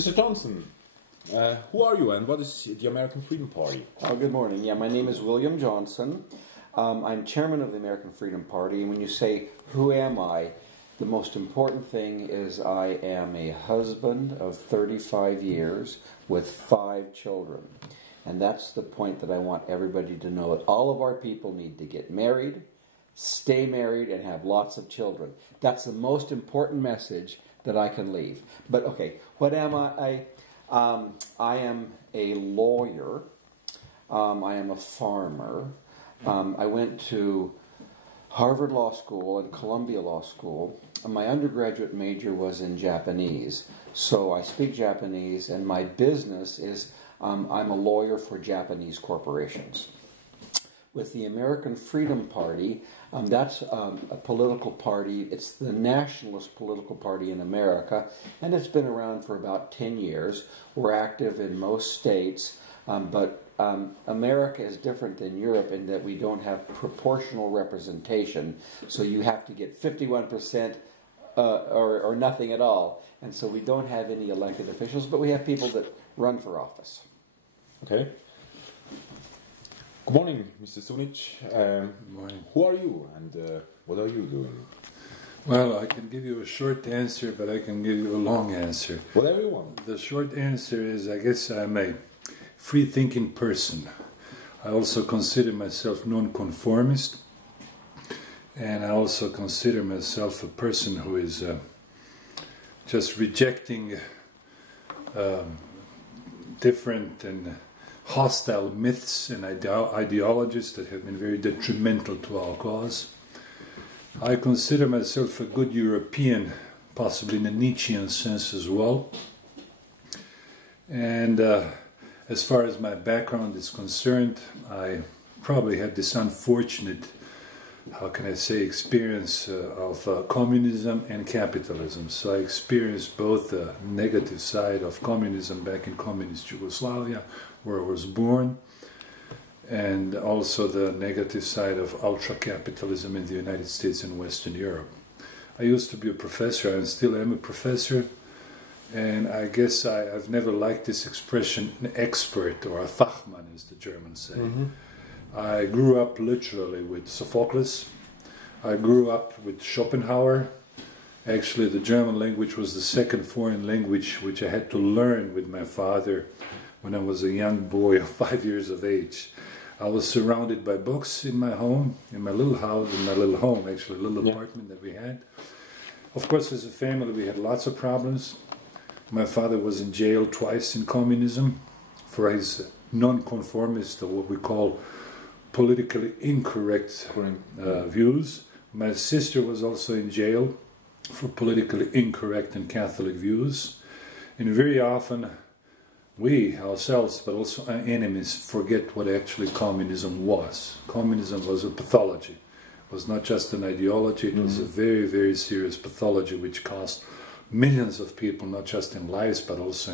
Mr. Johnson, who are you and what is the American Freedom Party? Good morning. Yeah, my name is William Johnson. I'm chairman of the American Freedom Party, and when you say, who am I, the most important thing is I am a husband of 35 years with 5 children. And that's the point that I want everybody to know, that all of our people need to get married, stay married, and have lots of children. That's the most important message that I can leave. But okay, what am I? I am a lawyer. I am a farmer. I went to Harvard Law School and Columbia Law School. My undergraduate major was in Japanese, so I speak Japanese, and my business is I'm a lawyer for Japanese corporations. With the American Freedom Party, that's a political party. It's the nationalist political party in America, and it's been around for about 10 years. We're active in most states, but America is different than Europe in that we don't have proportional representation, so you have to get 51% or nothing at all. And so we don't have any elected officials, but we have people that run for office. Okay. Good morning, Mr. Sunic. Good morning. Who are you and what are you doing? Well, I can give you a short answer, but I can give you a long answer. Whatever you want. The short answer is, I guess I'm a free-thinking person. I also consider myself non-conformist, and I also consider myself a person who is just rejecting different and hostile myths and ideologies that have been very detrimental to our cause. I consider myself a good European, possibly in a Nietzschean sense as well. And as far as my background is concerned, I probably had this unfortunate, how can I say, experience of communism and capitalism. So I experienced both the negative side of communism back in communist Yugoslavia, where I was born, and also the negative side of ultra-capitalism in the United States and Western Europe. I used to be a professor, and still am a professor, and I guess I've never liked this expression, an expert, or a Fachmann, as the Germans say. Mm-hmm. I grew up literally with Sophocles. I grew up with Schopenhauer. Actually, the German language was the second foreign language which I had to learn with my father when I was a young boy of 5 years of age. I was surrounded by books in my home, in my little house, in my little home, actually, a little apartment that we had. Of course, as a family, we had lots of problems. My father was in jail twice in communism for his non-conformist, or what we call politically incorrect views. My sister was also in jail for politically incorrect and Catholic views. And very often, we ourselves, but also our enemies, forget what actually communism was. Communism was a pathology. It was not just an ideology, it was a very, very serious pathology which cost millions of people, not just in lives, but also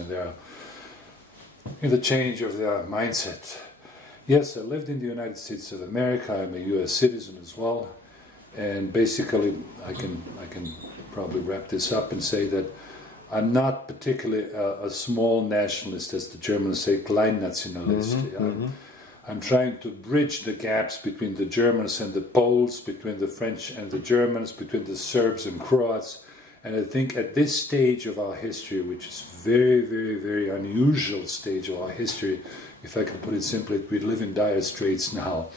in the change of their mindset. Yes, I lived in the United States of America. I'm a U.S. citizen as well. And basically, I can probably wrap this up and say that I'm not particularly a small nationalist, as the Germans say, Kleinnationalist. I'm trying to bridge the gaps between the Germans and the Poles, between the French and the Germans, between the Serbs and Croats. And I think at this stage of our history, which is very, very, very unusual stage of our history, if I can put it simply, we live in dire straits now.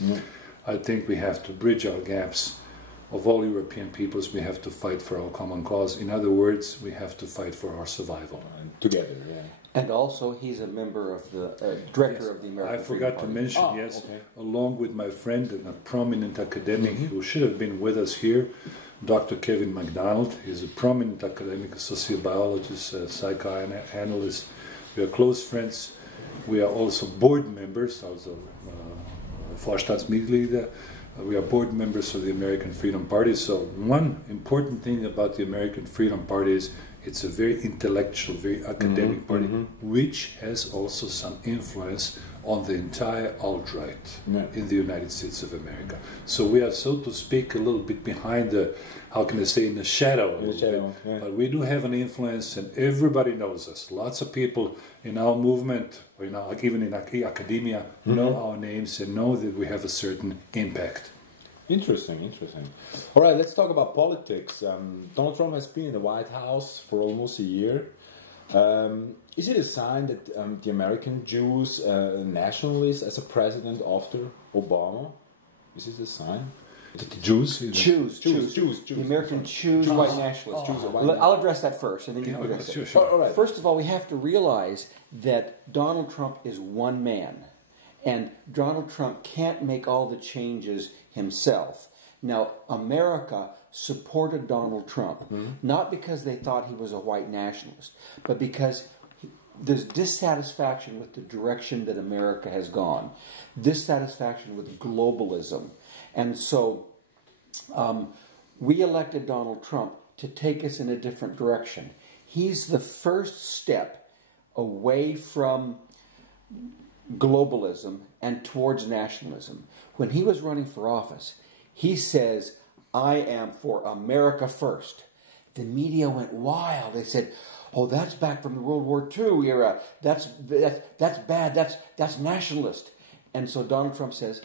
I think we have to bridge our gaps. Of all European peoples, we have to fight for our common cause. In other words, we have to fight for our survival. Together, yeah. And also, he's a member of the, director of the American Freedom Party. I forgot to mention, along with my friend and a prominent academic who should have been with us here, Dr. Kevin MacDonald. He's a prominent academic, a sociobiologist, a psychoanalyst. We are close friends. We are also board members, also Vorstandsmitglieder. We are board members of the American Freedom Party. So one important thing about the American Freedom Party is it's a very intellectual, very academic party, which has also some influence on the entire alt-right in the United States of America. So we are, so to speak, a little bit behind the, how can I say, in the shadow. But we do have an influence, and everybody knows us. Lots of people in our movement, or even in academia, know our names and know that we have a certain impact. Interesting, interesting. All right, let's talk about politics. Donald Trump has been in the White House for almost a year. Is it a sign that the American Jews nationalists as a president after Obama? Is this a sign? The Jews? Jews. The American choose white nationalists. I'll address that first, and then you can address it. Sure. All right. First of all, we have to realize that Donald Trump is one man, and Donald Trump can't make all the changes himself. Now, America supported Donald Trump, not because they thought he was a white nationalist, but because there's dissatisfaction with the direction that America has gone, dissatisfaction with globalism. And so we elected Donald Trump to take us in a different direction. He's the first step away from globalism and towards nationalism. When he was running for office, he says, "I am for America first." The media went wild. They said, "Oh, that's back from the World War II era. That's bad. That's nationalist." And so Donald Trump says,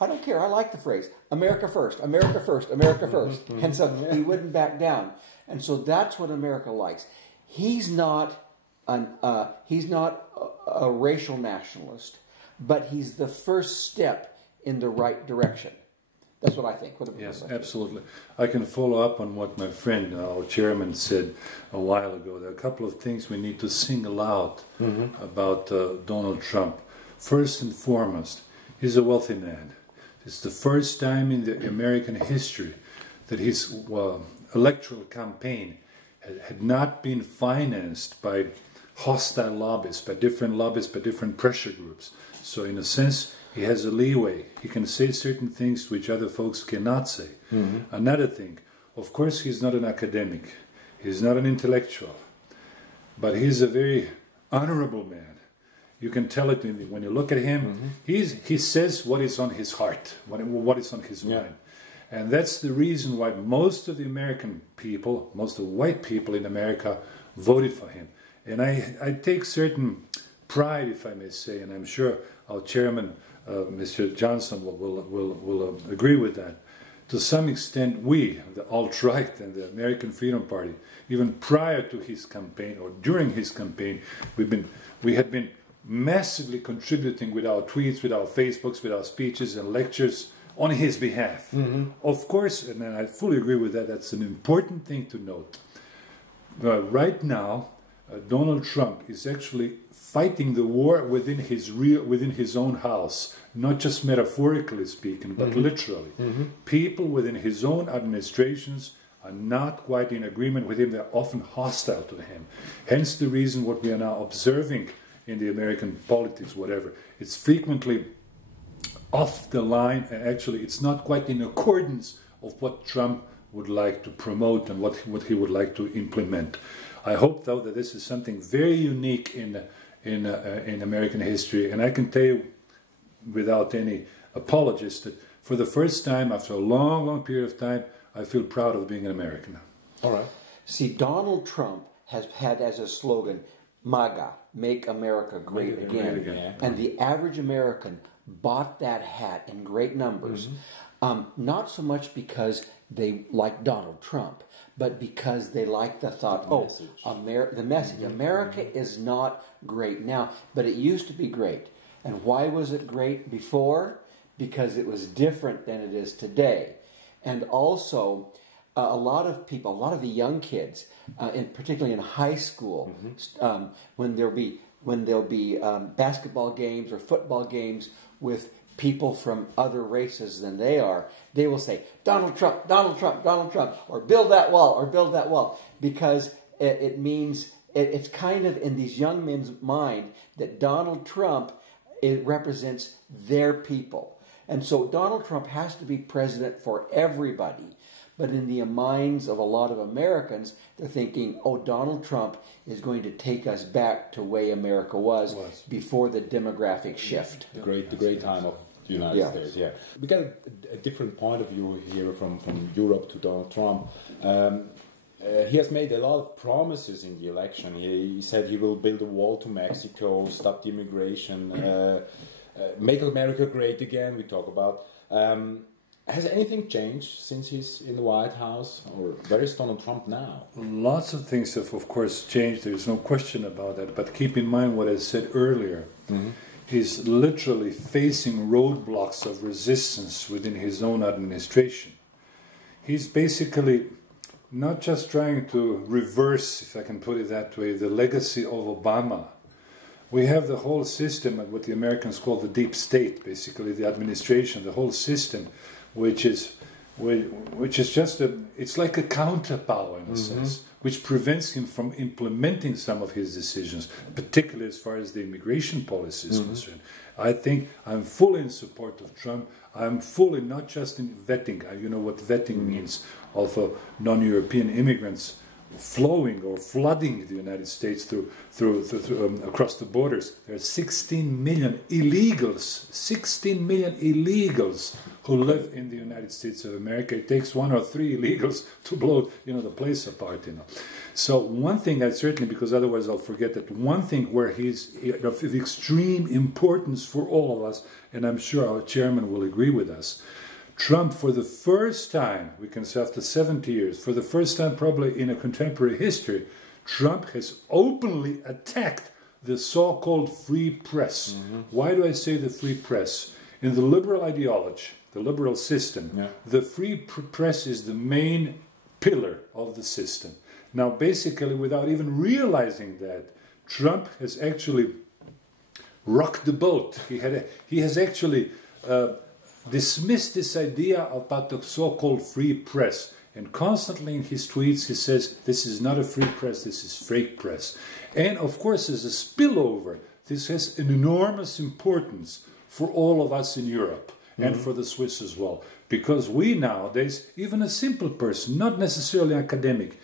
"I don't care. I like the phrase America first, America first, America first." And so he wouldn't back down. And so that's what America likes. He's not a racial nationalist, but he's the first step in the right direction. That's what I think. Yes, absolutely. I can follow up on what my friend, our chairman, said a while ago. There are a couple of things we need to single out about Donald Trump. First and foremost, he's a wealthy man. It's the first time in the American history that his electoral campaign had not been financed by hostile lobbies, by different pressure groups. So in a sense, he has a leeway. He can say certain things which other folks cannot say. Another thing, of course, he's not an academic. He's not an intellectual. But he's a very honorable man. You can tell it when you look at him. He says what is on his heart, what is on his mind. And that's the reason why most of the American people, most of the white people in America voted for him. And I take certain pride, if I may say, and I'm sure our chairman, Mr. Johnson, will agree with that. To some extent, we, the alt-right and the American Freedom Party, even prior to his campaign or during his campaign, we had been massively contributing with our tweets, with our Facebooks, with our speeches and lectures on his behalf. Of course, and I fully agree with that, that's an important thing to note. Right now, Donald Trump is actually fighting the war within his own house, not just metaphorically speaking, but literally. People within his own administrations are not quite in agreement with him. They're often hostile to him. Hence the reason what we are now observing in the American politics, whatever, it's frequently off the line, and actually it's not quite in accordance of what Trump would like to promote and what he would like to implement. I hope, though, that this is something very unique in American history, and I can tell you without any apologies that for the first time, after a long, long period of time, I feel proud of being an American. All right. See, Donald Trump has had as a slogan, MAGA, Make America Great Again. And the average American bought that hat in great numbers, not so much because they like Donald Trump, but because they like the thought, the message. America is not great now, but it used to be great. And why was it great before? Because it was different than it is today. And also, a lot of people, a lot of the young kids, particularly in high school, when there'll be basketball games or football games with people from other races than they are, they will say, Donald Trump, Donald Trump, Donald Trump, or build that wall, or build that wall, because it means, it's kind of in these young men's mind that Donald Trump, it represents their people. And so Donald Trump has to be president for everybody. but in the minds of a lot of Americans, they're thinking, oh, Donald Trump is going to take us back to the way America was before the demographic shift. The great time of the United States, yeah. We got a different point of view here from Europe to Donald Trump. He has made a lot of promises in the election. He said he will build a wall to Mexico, stop the immigration, make America great again, we talk about. Has anything changed since he's in the White House? Or where is Donald Trump now? Lots of things have, of course, changed. There's no question about that. But keep in mind what I said earlier. He's literally facing roadblocks of resistance within his own administration. He's basically not just trying to reverse, if I can put it that way, the legacy of Obama. We have the whole system, what the Americans call the deep state, basically the administration, the whole system, which is just it's like a counterpower in a sense, which prevents him from implementing some of his decisions, particularly as far as the immigration policy is concerned. I think I'm fully in support of Trump. I'm fully not just in vetting. You know what vetting means, of non-European immigrants flowing or flooding the United States through across the borders. There are 16 million illegals, 16 million illegals who live in the United States of America. It takes 1 or 3 illegals to blow, the place apart, So one thing I certainly, because otherwise I'll forget that, one thing where he's of extreme importance for all of us, and I'm sure our chairman will agree with us, Trump, for the first time, we can say after 70 years, for the first time probably in a contemporary history, Trump has openly attacked the so-called free press. Why do I say the free press? In the liberal ideology, the liberal system, the free press is the main pillar of the system. Now, basically, without even realizing that, Trump has actually rocked the boat. He has actually dismissed this idea about the so-called free press. And constantly in his tweets he says, this is not a free press, this is fake press. And of course, as a spillover, this has an enormous importance for all of us in Europe and for the Swiss as well. Because we nowadays, even a simple person, not necessarily academic,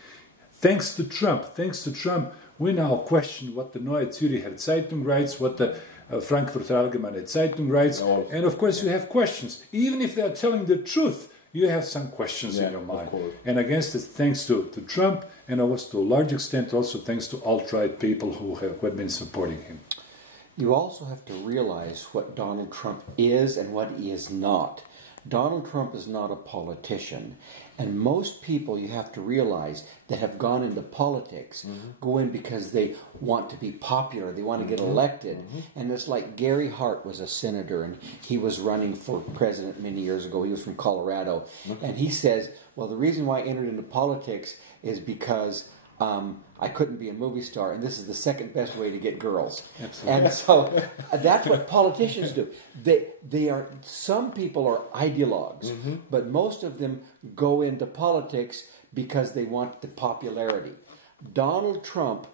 thanks to Trump, we now question what the Neue Zürcher Zeitung writes, what the Frankfurter Allgemeine Zeitung writes, and of course you have questions. Even if they are telling the truth, you have some questions in your mind. And against it, thanks to Trump, and also to a large extent also thanks to alt-right people who have been supporting him. You also have to realize what Donald Trump is and what he is not. Donald Trump is not a politician. And most people, you have to realize, that have gone into politics go in because they want to be popular, they want to get elected. And it's like Gary Hart was a senator and he was running for president many years ago. He was from Colorado. And he says, well, the reason why I entered into politics is because I couldn't be a movie star, and this is the second best way to get girls. Absolutely. And so that's what politicians do. They are, some people are ideologues, but most of them go into politics because they want the popularity. Donald Trump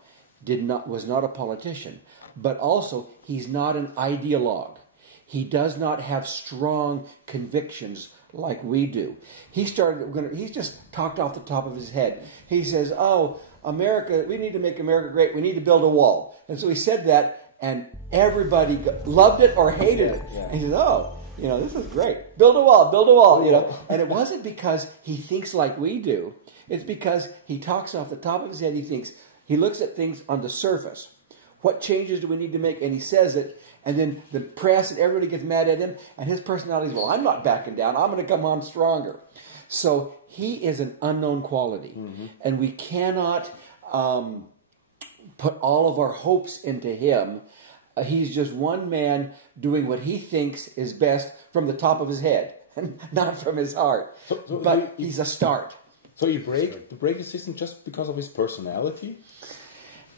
was not a politician, but also he's not an ideologue. He does not have strong convictions like we do. He's just talked off the top of his head. He says, oh, America, we need to make America great. We need to build a wall. And so he said that, and everybody loved it or hated it. And he said, oh, this is great. Build a wall, And it wasn't because he thinks like we do. It's because he talks off the top of his head. He looks at things on the surface. What changes do we need to make? And he says it. And then the press and everybody gets mad at him. And his personality is, well, I'm not backing down. I'm going to come on stronger. So he is an unknown quality. And we cannot put all of our hopes into him. He's just one man doing what he thinks is best from the top of his head, not from his heart. But he's a start. So you break the system just because of his personality?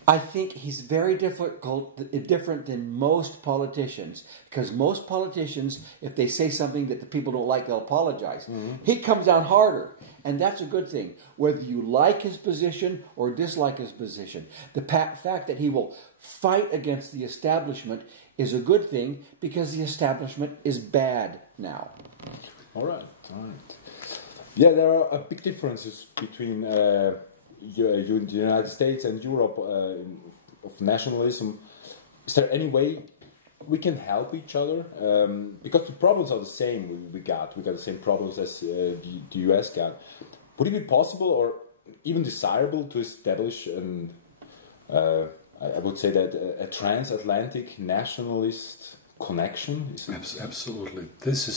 I think he's very different than most politicians. Because most politicians, if they say something that the people don't like, they'll apologize. He comes down harder. And that's a good thing. Whether you like his position or dislike his position. The fact that he will fight against the establishment is a good thing because the establishment is bad now. All right. Yeah, there are big differences between the United States and Europe of nationalism. Is there any way we can help each other? Because the problems are the same. We got the same problems as the US got. Would it be possible or even desirable to establish an I would say that a transatlantic nationalist connection? Absolutely. This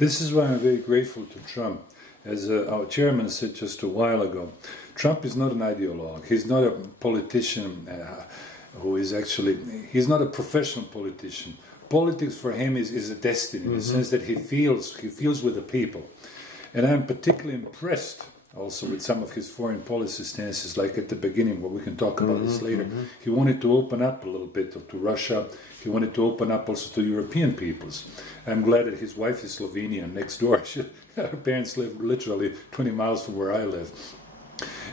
is why I'm very grateful to Trump. As our chairman said just a while ago, Trump is not an ideologue. He's not a politician he's not a professional politician. Politics for him is a destiny, in the sense that he feels with the people. And I'm particularly impressed also with some of his foreign policy stances, like at the beginning, but we can talk about this later. He wanted to open up a little bit to Russia. He wanted to open up also to European peoples. I'm glad that his wife is Slovenian, next door. Her parents live literally 20 miles from where I live.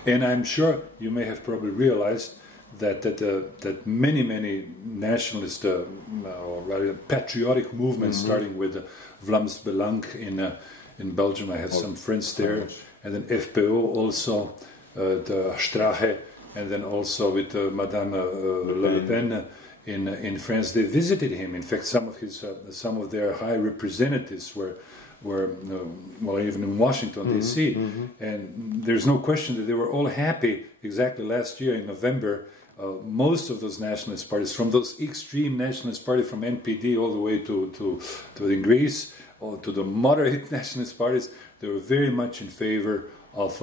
And I'm sure you may have probably realized that many nationalist or rather patriotic movements, starting with Vlaams Belang in Belgium. I have some friends there. And then FPO also, the Strache, and then also with Madame Le Pen in France. They visited him. In fact, some of their high representatives were even in Washington D.C. And there's no question that they were all happy. Exactly last year in November, most of those nationalist parties, from those extreme nationalist parties from NPD all the way to in Greece, or to the moderate nationalist parties, they were very much in favor of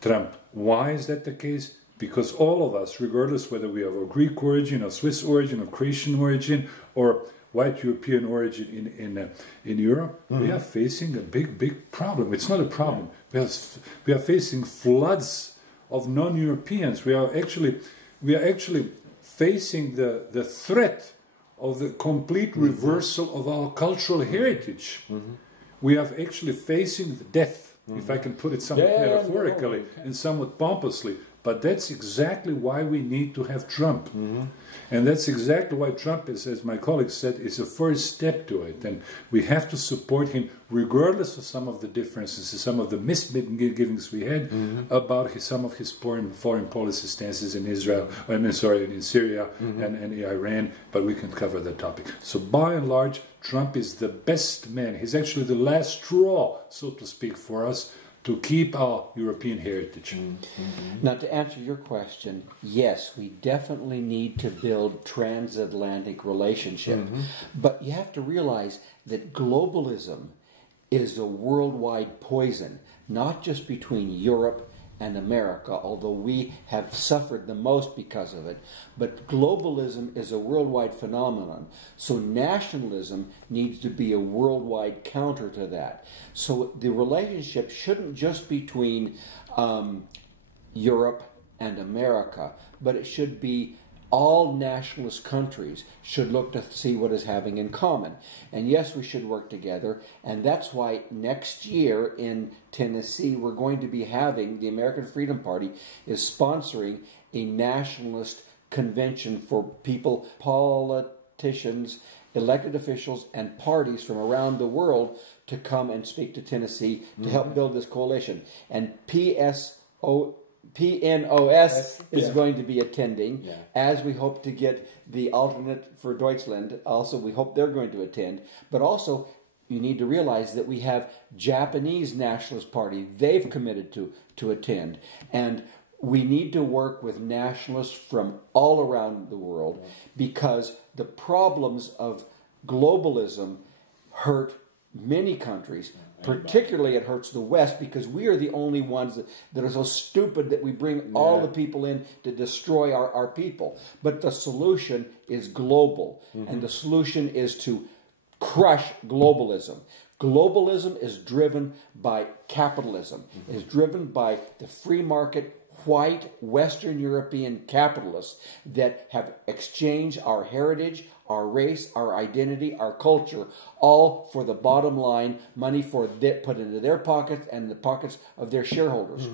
Trump. Why is that the case? Because all of us, regardless whether we have a Greek origin, a Swiss origin, a Croatian origin, or white European origin in Europe, we are facing a big problem. It's not a problem. We are facing floods of non-Europeans. We are actually facing the threat of the complete reversal of our cultural heritage. We are actually facing the death, if I can put it somewhat metaphorically and somewhat pompously. But that's exactly why we need to have Trump. And that's exactly why Trump is, as my colleague said, is a first step to it. And we have to support him regardless of some of the differences, some of the misgivings we had about some of his foreign policy stances in Israel, in Syria and Iran, but we can cover that topic. So by and large, Trump is the best man. He's actually the last straw, so to speak, for us to keep our European heritage. Now, to answer your question, yes, we definitely need to build transatlantic relationship. But you have to realize that globalism is a worldwide poison, not just between Europe and America, although we have suffered the most because of it. But globalism is a worldwide phenomenon. So nationalism needs to be a worldwide counter to that. So the relationship shouldn't just be between Europe and America, but it should be all nationalist countries should look to see what is having in common. And yes, we should work together, and that's why next year in Tennessee we're going to be having, the American Freedom Party is sponsoring a nationalist convention for people, politicians, elected officials, and parties from around the world to come and speak to Tennessee to help build this coalition. And PNOS is going to be attending, as we hope to get the alternate for Deutschland. Also, we hope they're going to attend. But also, you need to realize that we have Japanese Nationalist Party. They've committed to attend. And we need to work with nationalists from all around the world because the problems of globalism hurt many countries. Particularly it hurts the West because we are the only ones that are so stupid that we bring all the people in to destroy our people. But the solution is global, and the solution is to crush globalism. Globalism is driven by capitalism. It is driven by the free market, white Western European capitalists that have exchanged our heritage, our race, our identity, our culture, all for the bottom line, money put into their pockets and the pockets of their shareholders.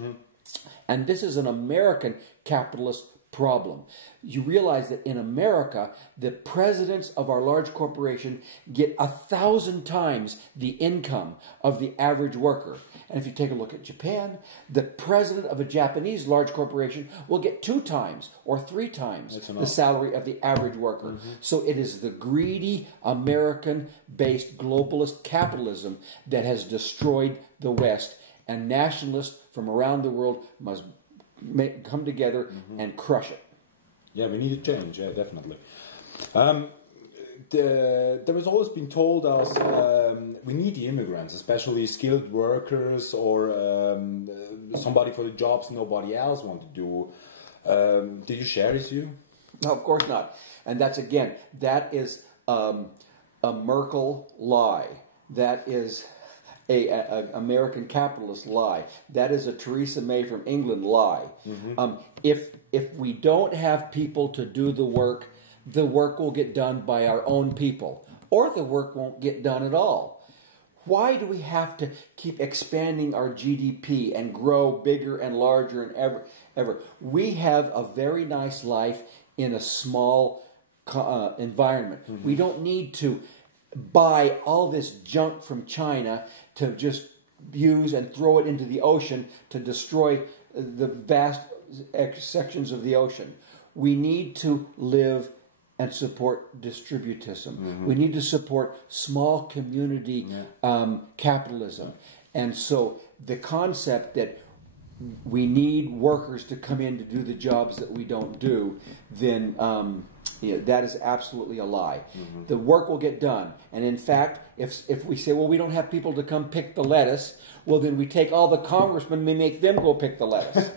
And this is an American capitalist problem. You realize that in America, the presidents of our large corporation get 1,000 times the income of the average worker. And if you take a look at Japan, the president of a Japanese large corporation will get 2 times or 3 times the salary of the average worker. So it is the greedy American-based globalist capitalism that has destroyed the West, and nationalists from around the world must come together and crush it. Yeah, we need a change. Yeah, definitely. There has always been told us we need the immigrants, especially skilled workers or somebody for the jobs nobody else wants to do. Do you share this view? No, of course not. And that is a Merkel lie. That is a American capitalist lie. That is a Theresa May from England lie. If we don't have people to do the work will get done by our own people, or the work won't get done at all. Why do we have to keep expanding our GDP and grow bigger and larger and ever? We have a very nice life in a small environment. We don't need to buy all this junk from China to just use and throw it into the ocean to destroy the vast sections of the ocean. We need to live and support distributism. We need to support small community capitalism. And so the concept that we need workers to come in to do the jobs that we don't do, then that is absolutely a lie. The work will get done. And in fact, if we say, well, we don't have people to come pick the lettuce, well, then we take all the congressmen and we make them go pick the lettuce.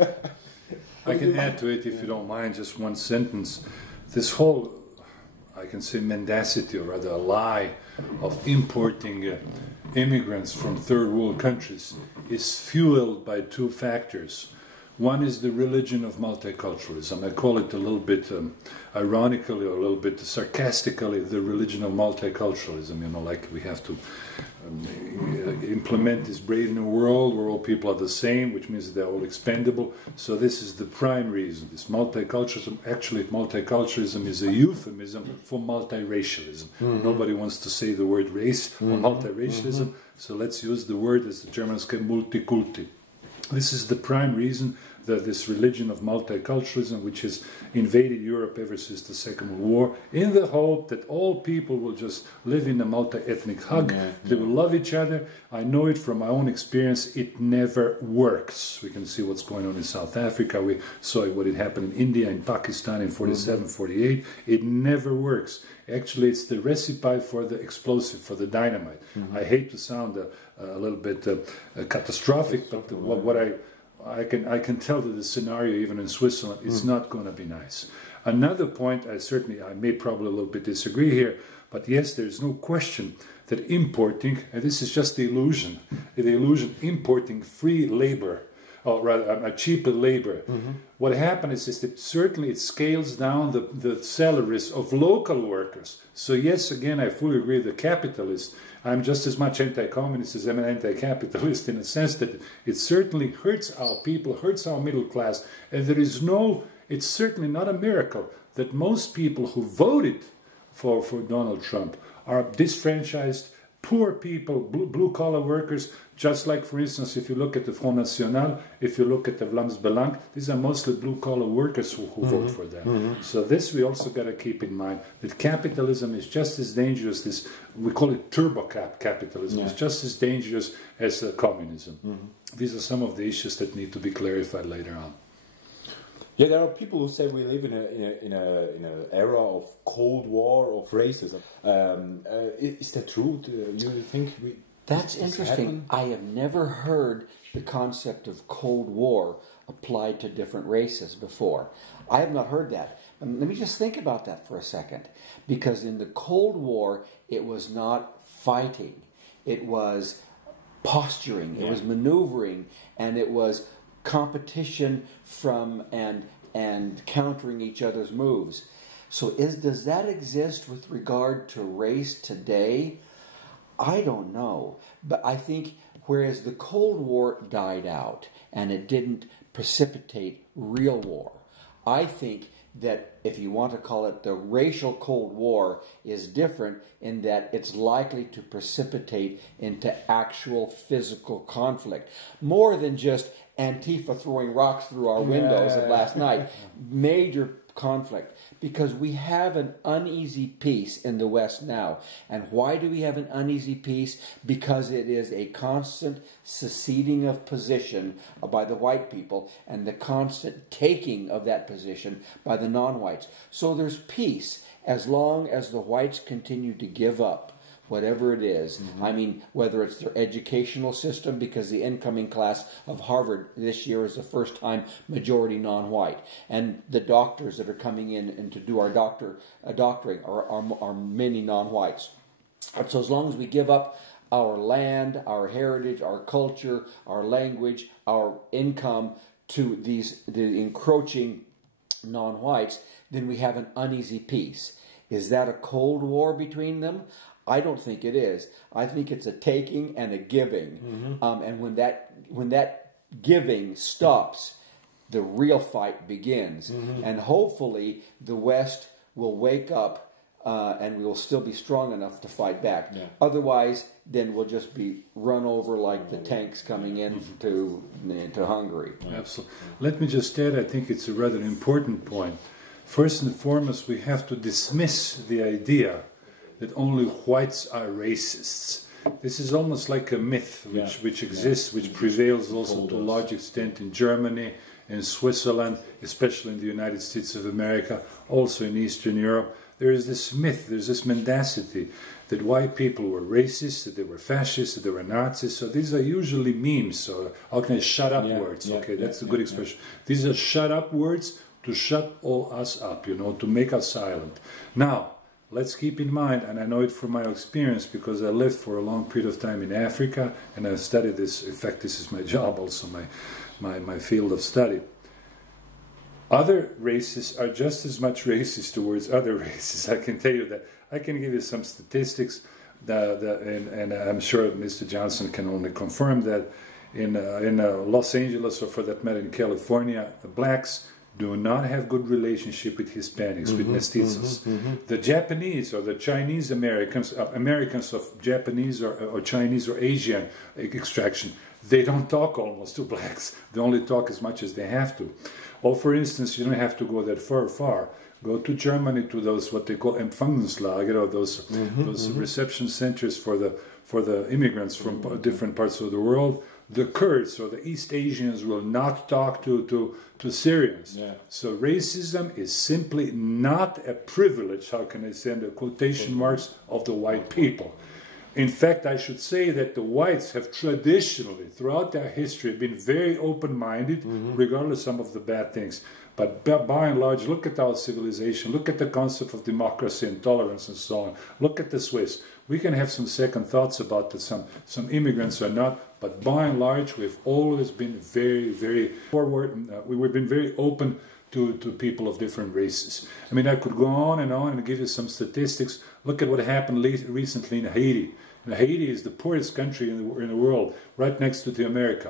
I can add to it, if you don't mind, just one sentence. This whole, I can say, mendacity, or rather a lie, of importing immigrants from third world countries is fueled by 2 factors. One is the religion of multiculturalism. I call it a little bit ironically or a little bit sarcastically the religion of multiculturalism. You know, like we have to implement this brave new world where all people are the same, which means they're all expendable. So this is the prime reason. This multiculturalism, actually multiculturalism is a euphemism for multiracialism. Nobody wants to say the word race or multiracialism, so let's use the word, as the Germans say, multikulti. This is the prime reason that this religion of multiculturalism, which has invaded Europe ever since the Second World War, in the hope that all people will just live in a multi-ethnic hug, they will love each other. I know it from my own experience, it never works. We can see what's going on in South Africa, we saw what had happened in India, in Pakistan in 47, 48. It never works. Actually, it's the recipe for the explosive, for the dynamite. I hate to sound a little bit catastrophic, but what I can tell that the scenario, even in Switzerland, is not going to be nice. Another point, I may probably a little bit disagree here, but yes, there's no question that importing, and this is just the illusion, importing free labor, or rather a cheaper labor. What happens is that certainly it scales down the salaries of local workers. So yes, again, I fully agree with the capitalist. I'm just as much anti-communist as I'm an anti-capitalist, in a sense that it certainly hurts our people, hurts our middle class, and it's certainly not a miracle that most people who voted for Donald Trump are disfranchised, poor people, blue-collar workers, just like, for instance, if you look at the Front National, if you look at the Vlaams Belang, these are mostly blue-collar workers who vote for them. So this we also got to keep in mind, that capitalism is just as dangerous, we call it turbo-capitalism, it's just as dangerous as communism. These are some of the issues that need to be clarified later on. Yeah, there are people who say we live in an era of Cold War, of racism. Is that true? Do you think That's interesting. I have never heard the concept of Cold War applied to different races before. I have not heard that. Let me just think about that for a second. Because in the Cold War, it was not fighting. It was posturing. It was maneuvering. And it was competition from and countering each other's moves. So does that exist with regard to race today? I don't know. But I think whereas the Cold War died out and it didn't precipitate real war, I think that if you want to call it the racial Cold War is different in that it's likely to precipitate into actual physical conflict. More than just Antifa throwing rocks through our windows of last night. Major conflict. Because we have an uneasy peace in the West now. And why do we have an uneasy peace? Because it is a constant seceding of position by the white people and the constant taking of that position by the non-whites. So there's peace as long as the whites continue to give up whatever it is. I mean, whether it's their educational system, because the incoming class of Harvard this year is the first time majority non-white, and the doctors that are coming in and to do our doctoring are many non-whites. And so as long as we give up our land, our heritage, our culture, our language, our income to the encroaching non-whites, then we have an uneasy peace. Is that a Cold War between them? I don't think it is. I think it's a taking and a giving. And when that giving stops, the real fight begins. And hopefully the West will wake up and we will still be strong enough to fight back. Otherwise, then we'll just be run over like the tanks coming in to Hungary. Absolutely. Let me just add, I think it's a rather important point. First and foremost, we have to dismiss the idea that only whites are racists. This is almost like a myth which exists, which prevails also to a large extent in Germany, in Switzerland, especially in the United States of America, also in Eastern Europe. There is this myth, there's this mendacity that white people were racist, that they were fascists, that they were Nazis. So these are usually memes, so how can I shut up words? Okay, that's a good expression. These are shut up words to shut all us up, to make us silent. Now, let's keep in mind, and I know it from my experience because I lived for a long period of time in Africa and I studied this. In fact, this is my job also, my field of study. Other races are just as much racist towards other races. I can tell you that. I can give you some statistics, and I'm sure Mr. Johnson can only confirm that in Los Angeles, or for that matter in California, the blacks do not have good relationship with Hispanics, with mestizos. The Japanese or the Chinese Americans of Japanese or Chinese or Asian extraction, they don't talk almost to blacks. They only talk as much as they have to. Or for instance, you don't have to go that far. Go to Germany to those what they call Empfangslager, those reception centers for the immigrants from different parts of the world. The Kurds or the East Asians will not talk to Syrians. So racism is simply not a privilege, how can I say, in the quotation marks, of the white people. In fact, I should say that the whites have traditionally, throughout their history, been very open-minded, regardless of some of the bad things. But by and large, look at our civilization, look at the concept of democracy and tolerance and so on. Look at the Swiss. We can have some second thoughts about that some immigrants are not, but by and large, we've always been very, very forward. We've been very open to people of different races. I mean, I could go on and give you some statistics. Look at what happened recently in Haiti. And Haiti is the poorest country in the world, right next to America.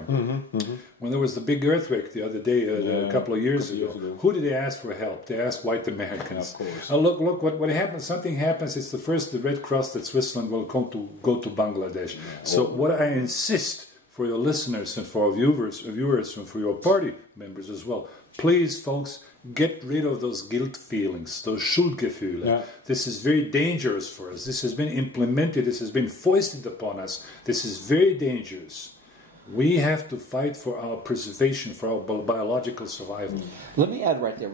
When there was the big earthquake the other day, a couple of years ago, who did they ask for help? They asked white Americans. Of course. Look, what happens? Something happens. It's the Red Cross that Switzerland will go to Bangladesh. So what I insist for your listeners and for our viewers and for your party members as well, please, folks, get rid of those guilt feelings, those Schuldgefühle. This is very dangerous for us. This has been implemented. This has been foisted upon us. This is very dangerous. We have to fight for our preservation, for our biological survival. Let me add right there,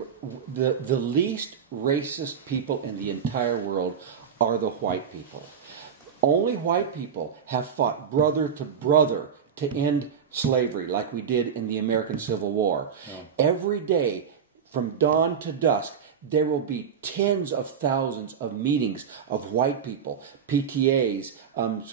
the least racist people in the entire world are the white people. Only white people have fought brother to brother to end slavery like we did in the American Civil War. Every day, from dawn to dusk, there will be tens of thousands of meetings of white people, PTAs,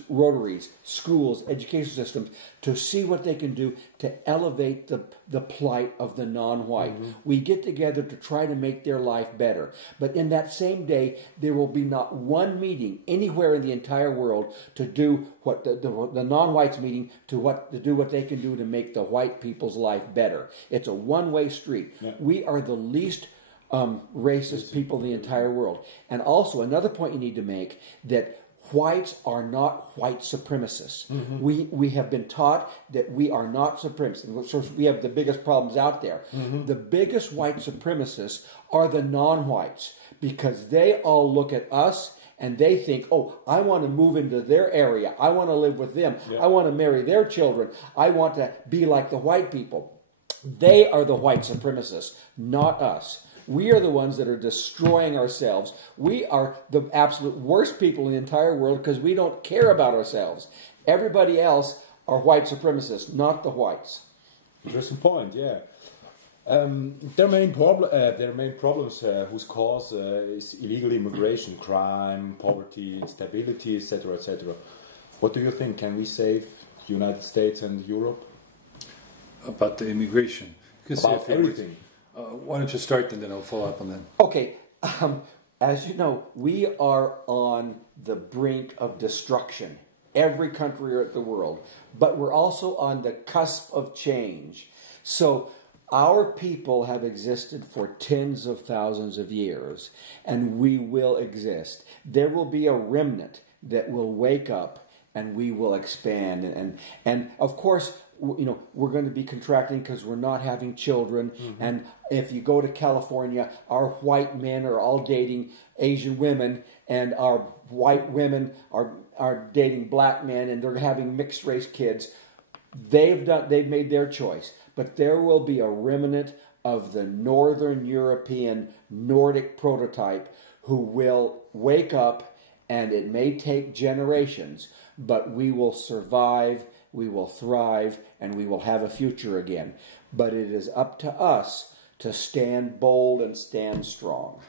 Rotaries, schools, education systems, to see what they can do to elevate the plight of the non-white. We get together to try to make their life better. But in that same day, there will be not one meeting anywhere in the entire world to do what the non-whites meeting to do what they can do to make the white people's life better. It's a one-way street. Yeah. We are the least racist people in the entire world. And also, another point you need to make, that whites are not white supremacists. We have been taught that we are not supremacists. So we have the biggest problems out there. The biggest white supremacists are the non-whites, because they all look at us and they think, oh, I want to move into their area. I want to live with them. Yeah. I want to marry their children. I want to be like the white people. They are the white supremacists, not us. We are the ones that are destroying ourselves. We are the absolute worst people in the entire world because we don't care about ourselves. Everybody else are white supremacists, not the whites. Interesting point, yeah. Their main problems whose cause is illegal immigration, crime, poverty, instability, etc., etc. What do you think? Can we save the United States and Europe? About the immigration? About everything. Why don't you start and then I'll follow up on that. Okay. As you know, we are on the brink of destruction. Every country in the world. But we're also on the cusp of change. So our people have existed for tens of thousands of years, and we will exist. There will be a remnant that will wake up, and we will expand. And of course, you know, we're going to be contracting because we're not having children. And if you go to California, our white men are all dating Asian women, and our white women are dating black men, and they're having mixed race kids. They've made their choice. But there will be a remnant of the Northern European Nordic prototype who will wake up, and it may take generations, but we will survive, we will thrive, and we will have a future again. But it is up to us to stand bold and stand strong.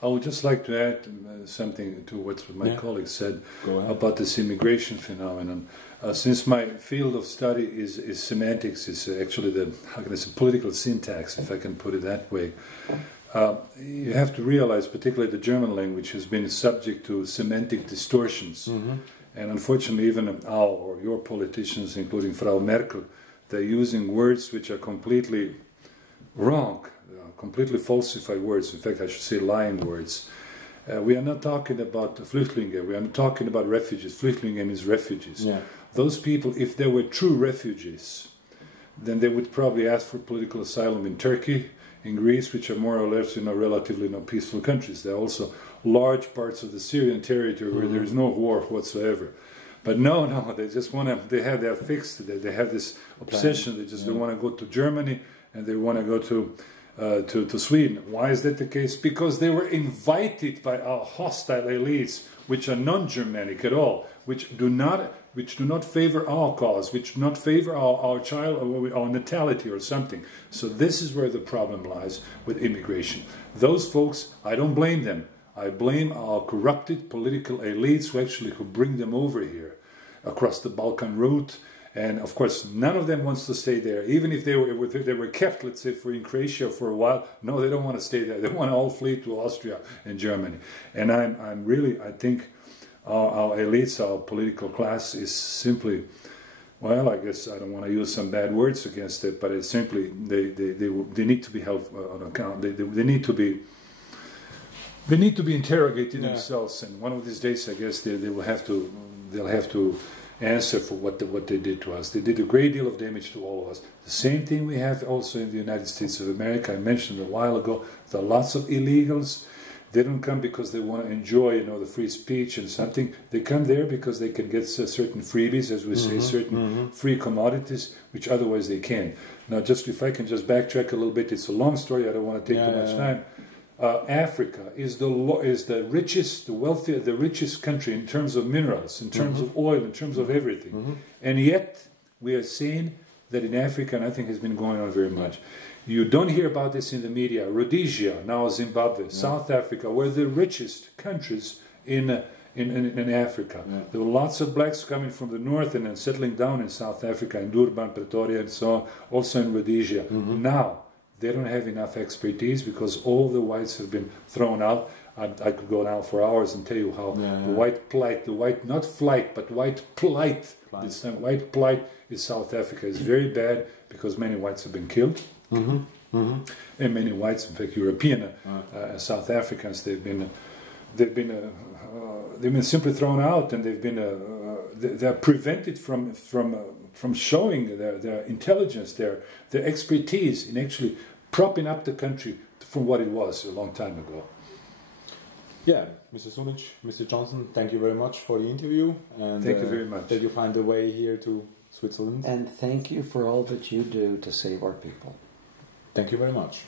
I would just like to add something to what my colleague said about this immigration phenomenon. Since my field of study is semantics, is actually political syntax, if I can put it that way. You have to realize, particularly the German language has been subject to semantic distortions. And unfortunately, even our or your politicians, including Frau Merkel, they're using words which are completely wrong, completely falsified words. In fact, I should say lying words. We are not talking about Flüchtlinge. We are not talking about refugees. Flüchtlinge means refugees. Yeah. Those people, if they were true refugees, then they would probably ask for political asylum in Turkey, in Greece, which are more or less, relatively peaceful countries. There are also large parts of the Syrian territory where there is no war whatsoever. But no, they just want to. They have their fixed. They have this obsession. They just don't want to go to Germany, and they want to go to Sweden. Why is that the case? Because they were invited by our hostile elites, which are non-Germanic at all, which do not favor our cause, which do not favor our child or our natality or something. So this is where the problem lies with immigration. Those folks, I don't blame them. I blame our corrupted political elites who bring them over here across the Balkan route. And of course, none of them wants to stay there. Even if they were kept, let's say, in Croatia for a while, no, they don't want to stay there. They want to all flee to Austria and Germany. And I think our elites, our political class is simply, well, I guess I don't want to use some bad words against it, but it's simply they need to be held on account. They need to be interrogated themselves. And one of these days, I guess they'll have to answer for what they did to us. They did a great deal of damage to all of us. The same thing we have also in the United States of America. I mentioned a while ago, there are lots of illegals. They don't come because they want to enjoy, the free speech and something. They come there because they can get certain freebies, as we say, certain free commodities, which otherwise they can't. Now, if I can just backtrack a little bit, it's a long story. I don't want to take too much time. Africa is the richest, the wealthiest, the richest country in terms of minerals, in terms of oil, in terms of everything. And yet, we are seeing that in Africa, nothing has been going on very much. You don't hear about this in the media. Rhodesia, now Zimbabwe, South Africa were the richest countries in Africa. Yeah. There were lots of blacks coming from the north and then settling down in South Africa, in Durban, Pretoria, and so on, also in Rhodesia. Now, they don't have enough expertise because all the whites have been thrown out. I could go now for hours and tell you how the white plight, not flight, but white plight. This time, white plight in South Africa is very bad because many whites have been killed. And many whites, in fact, European South Africans, they've been simply thrown out, and they're prevented from showing their intelligence, their expertise in actually propping up the country from what it was a long time ago. Yeah, Mr. Sunic, Mr. Johnson, thank you very much for the interview. And thank you very much. That you find a way here to Switzerland. And thank you for all that you do to save our people. Thank you very much.